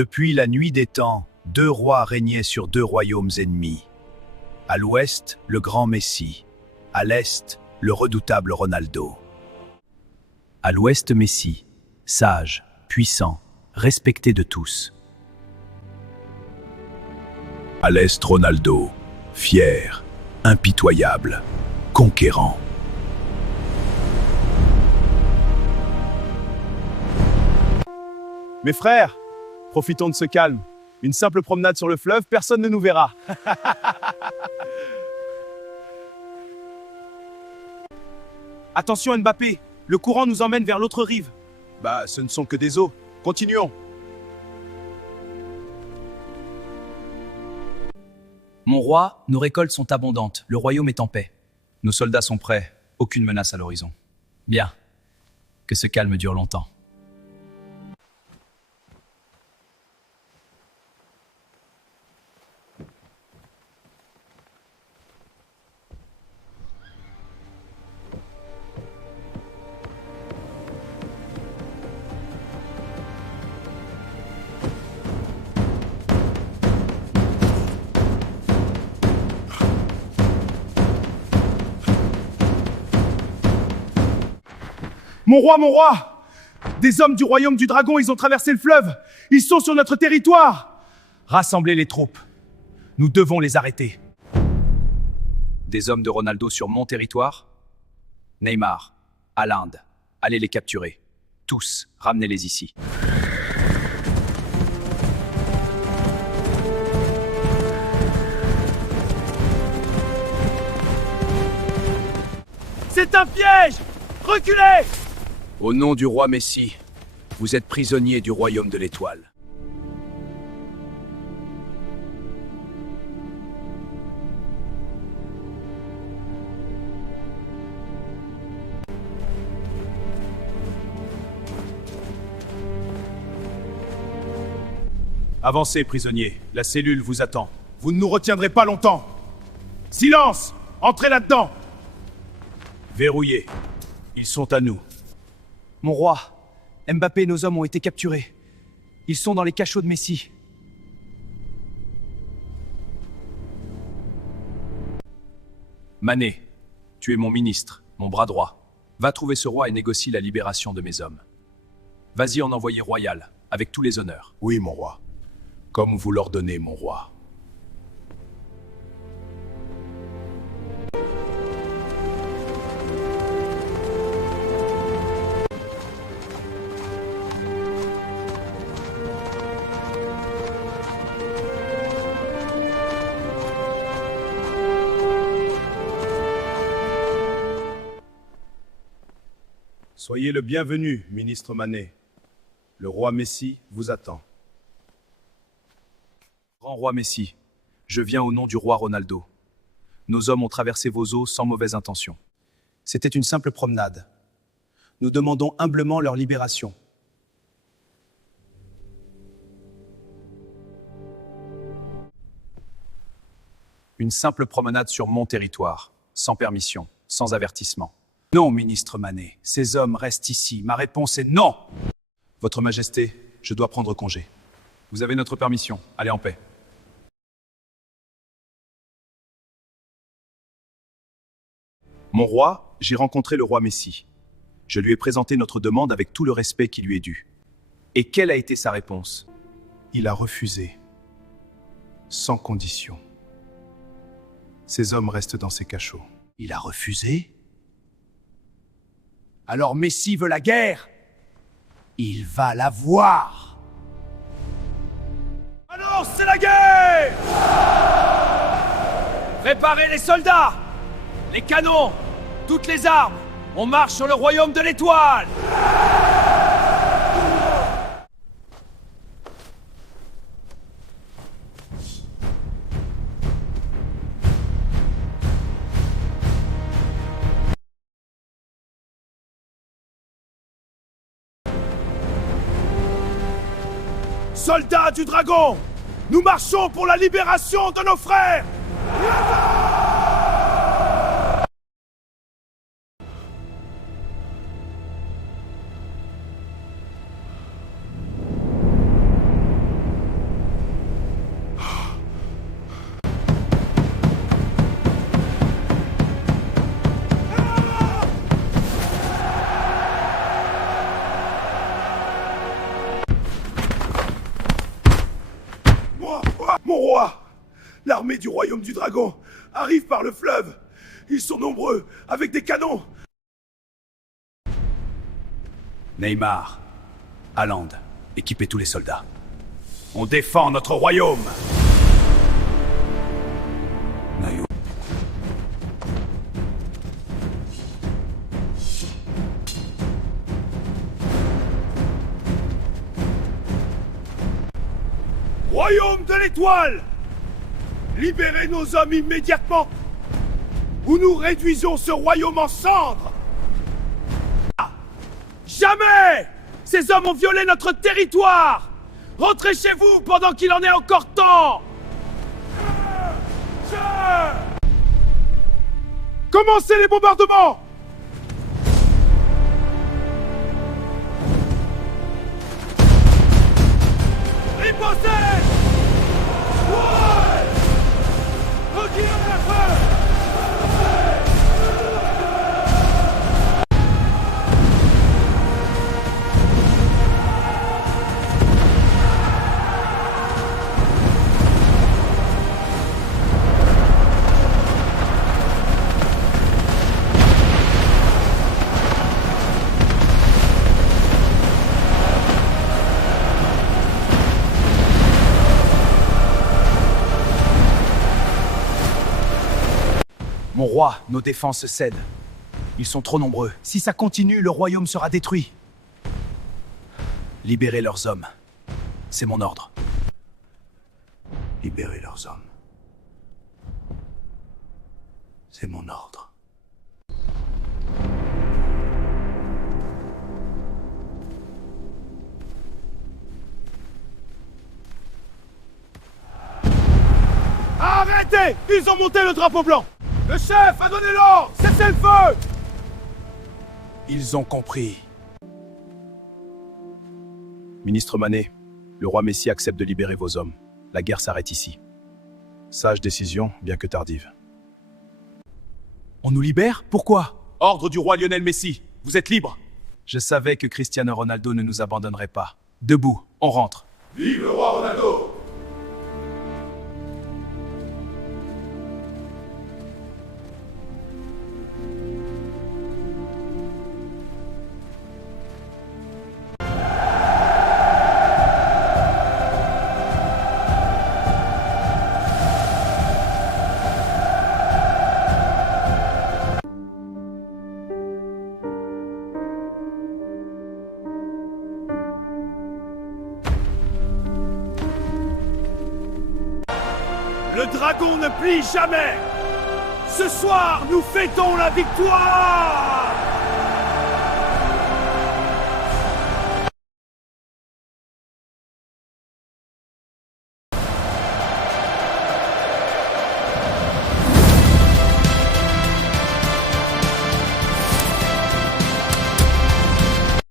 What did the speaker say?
Depuis la nuit des temps, deux rois régnaient sur deux royaumes ennemis. À l'ouest, le grand Messie. À l'est, le redoutable Ronaldo. À l'ouest, Messie, sage, puissant, respecté de tous. À l'est, Ronaldo, fier, impitoyable, conquérant. Mes frères, profitons de ce calme. Une simple promenade sur le fleuve, personne ne nous verra. Attention Mbappé, le courant nous emmène vers l'autre rive. Bah, ce ne sont que des eaux. Continuons. Mon roi, nos récoltes sont abondantes, le royaume est en paix. Nos soldats sont prêts, aucune menace à l'horizon. Bien, que ce calme dure longtemps. Mon roi! Des hommes du royaume du dragon, ils ont traversé le fleuve. Ils sont sur notre territoire. Rassemblez les troupes. Nous devons les arrêter. Des hommes de Ronaldo sur mon territoire? Neymar, Haaland, allez les capturer. Tous, ramenez-les ici. C'est un piège! Reculez! Au nom du roi Messie, vous êtes prisonniers du royaume de l'étoile. Avancez, prisonniers. La cellule vous attend. Vous ne nous retiendrez pas longtemps. Silence! Entrez là-dedans! Verrouillés. Ils sont à nous. Mon roi, Mbappé et nos hommes ont été capturés. Ils sont dans les cachots de Messie. Mané, tu es mon ministre, mon bras droit. Va trouver ce roi et négocie la libération de mes hommes. Vas-y en envoyé royal, avec tous les honneurs. Oui, mon roi. Comme vous l'ordonnez, mon roi. Soyez le bienvenu, ministre Manet. Le roi Messie vous attend. Grand roi Messie, je viens au nom du roi Ronaldo. Nos hommes ont traversé vos eaux sans mauvaise intention. C'était une simple promenade. Nous demandons humblement leur libération. Une simple promenade sur mon territoire, sans permission, sans avertissement. Non, ministre Manet, ces hommes restent ici. Ma réponse est non! Votre Majesté, je dois prendre congé. Vous avez notre permission, allez en paix. Mon roi, j'ai rencontré le roi Messie. Je lui ai présenté notre demande avec tout le respect qui lui est dû. Et quelle a été sa réponse? Il a refusé. Sans condition. Ces hommes restent dans ces cachots. Il a refusé? Alors Messie veut la guerre? Il va la voir! Alors, c'est la guerre! Préparez les soldats! Les canons! Toutes les armes! On marche sur le royaume de l'étoile! Soldats du dragon! Nous marchons pour la libération de nos frères! royaume du dragon arrivent par le fleuve. Ils sont nombreux, avec des canons. Neymar, Haaland, équipez tous les soldats. On défend notre royaume. Nayo. Royaume de l'étoile! Libérez nos hommes immédiatement, ou nous réduisons ce royaume en cendres! Ah! Jamais! Ces hommes ont violé notre territoire! Rentrez chez vous pendant qu'il en est encore temps! Commencez les bombardements! Ripostez! Ouais! Reculez à la fin! Mon roi, nos défenses cèdent. Ils sont trop nombreux. Si ça continue, le royaume sera détruit. Libérez leurs hommes. C'est mon ordre. Libérez leurs hommes. C'est mon ordre. Arrêtez! Ils ont monté le drapeau blanc! Le chef a donné l'ordre! Cessez le feu! Ils ont compris. Ministre Manet, le roi Messi accepte de libérer vos hommes. La guerre s'arrête ici. Sage décision, bien que tardive. On nous libère? Pourquoi? Ordre du roi Lionel Messi. Vous êtes libre. Je savais que Cristiano Ronaldo ne nous abandonnerait pas. Debout, on rentre. Vive le roi Ronaldo! Le dragon ne plie jamais! Ce soir, nous fêtons la victoire!